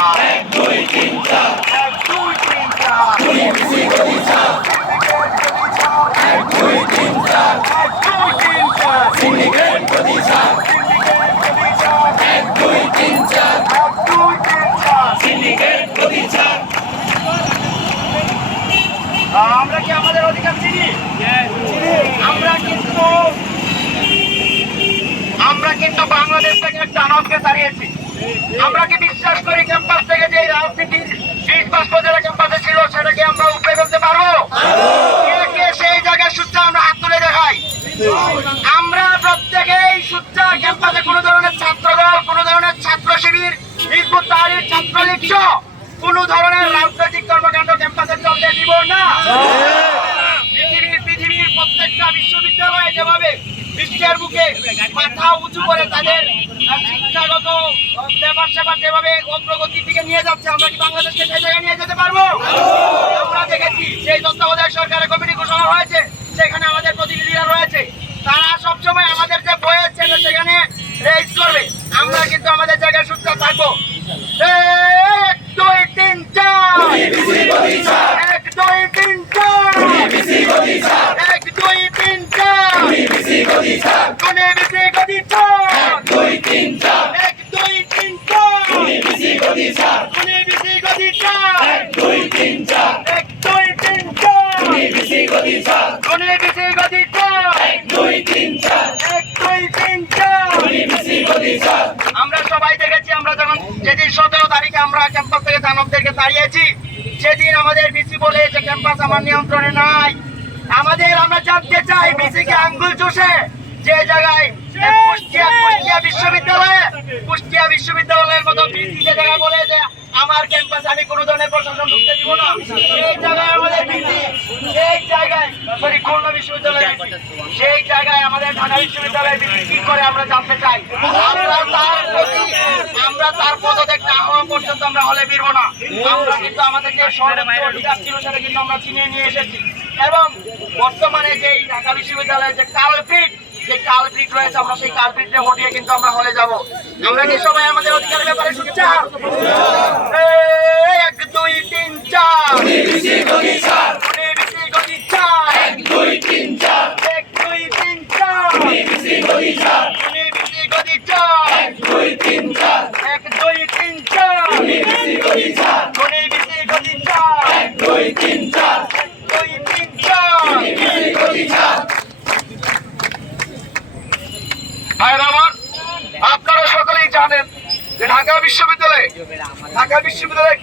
এক দুই তিন চার দুই তিন চার দুই তিন চার এক দুই এক দুই তিন চার দুই চার আমরা কি আমাদের অধিকার চিনি আমরা কিন্তু আমরা কিন্তু বাংলাদেশ থেকে দানবকে তাড়িয়েছি। আমরা কি বিশ্বাস করি ক্যাম্পাস থেকে যে রাজনীতি বিশ বাষ্প জেলা ক্যাম্পাসে ছিল, সেটাকে আমরা উপরে ফেলতে পারব? সেই জায়গায় সুচ্চা আমরা হাত তুলে দেখাই? আমরা প্রত্যেকেই সুচ্চা ক্যাম্পাসে কোনো ধরনের ছাত্র দল কোনো ধরনের ছাত্র শিবির হিজবুত তাহরির ছাত্রলীগ সহ কোনো ধরনের রাজনৈতিক কর্মকাণ্ড ক্যাম্পাসে চলতে দিব না। পৃথিবীর পৃথিবীর প্রত্যেকটা বিশ্ববিদ্যালয়ে যেভাবে বিশ্বের বুকে মাথা উঁচু করে তাদের শিক্ষাগত ব্যাপার স্যাপার যেভাবে অগ্রগতির দিকে নিয়ে যাচ্ছে, আমরা কি বাংলাদেশকে সেই জায়গায় নিয়ে যেতে পারব? আমরা দেখেছি, সেই তত্ত্বাবধায়ক সরকারের কমিটি ঘোষণা হয়েছে আমরা সবাই দেখেছি আমরা যখন যেদিন সতেরো তারিখে আমরা ক্যাম্পাস থেকে দানবদেরকে তাড়িয়েছি সেদিন আমাদের বিসি বলে যে ক্যাম্পাস আমার নিয়ন্ত্রণে নাই। আমাদের আমরা জানতে চাই চষে যে জায়গায় কুষ্টিয়া কুষ্টিয়া বিশ্ববিদ্যালয়ে, কুষ্টিয়া বিশ্ববিদ্যালয়ের মতো যে বলে যে আমার ক্যাম্পাসে আমি কোনো ধরনের প্রশাসন ঢুকতে দিব না, সেই জায়গায় আমাদের বিসি সেই জায়গায় সরি খুলনা বিশ্ববিদ্যালয়ের সেই জায়গায় আমাদের ঢাকা বিশ্ববিদ্যালয়ের বিসি কি করে আমরা জানতে চাই? আমরা তার প্রতি, আমরা তার পদত্যাগ না হওয়া পর্যন্ত আমরা হলে ফিরব না। আমরা কিন্তু আমাদের যে সর্বোচ্চ অধিকার ছিল সেটা কিন্তু আমরা চিনিয়ে নিয়ে এসেছি। এবং বর্তমানে যে ঢাকা বিশ্ববিদ্যালয়ের যে কালপিট যে কালপিট রয়েছে, আমরা সেই কালপিটে হটিয়ে কিন্তু আমরা হলে যাব। আমরা কি সবাই আমাদের অধিকারের ব্যাপারে এক, দুই, তিন, চার। তিন চার এক দুই তিন চার বিসি গদি চার বিসি গদি চার এক দুই তিন চার এক দুই তিন চার বিসি গদি চার বিসি গদি চার এক দুই তিন চার এক দুই তিন চার বিসি গদি চার ভাইরা আমার আপনারা সকলেই জানেন যে ঢাকা বিশ্ববিদ্যালয়ে। ঢাকা বিশ্ববিদ্যালয়ে